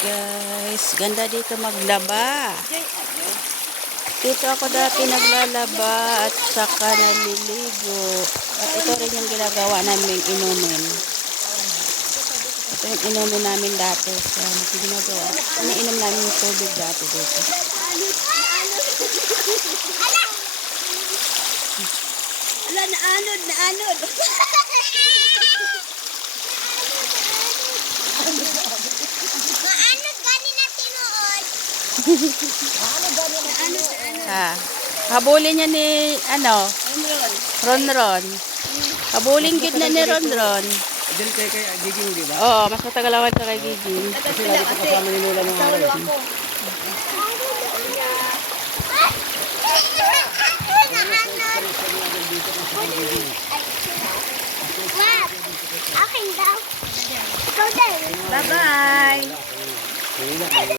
Guys, ganda dito maglaba. Dito ako dati naglalaba at saka naliligo. At ito rin yung ginagawa namin inumin. Ito yung inumin namin dati. Ginagawa. Iniinom namin yung tubig dati dito. Ala, naanod. Naanod gani na tinuod. Habulin niya ni, Ronron. Habulin gid na ni Ronron. Diyan kay Giging, di ba? Oo, mas matagal ako sa kay Giging. Kasi lagi ko kasama ni Lola ng araw. Akin daw. Ikaw din. Bye-bye.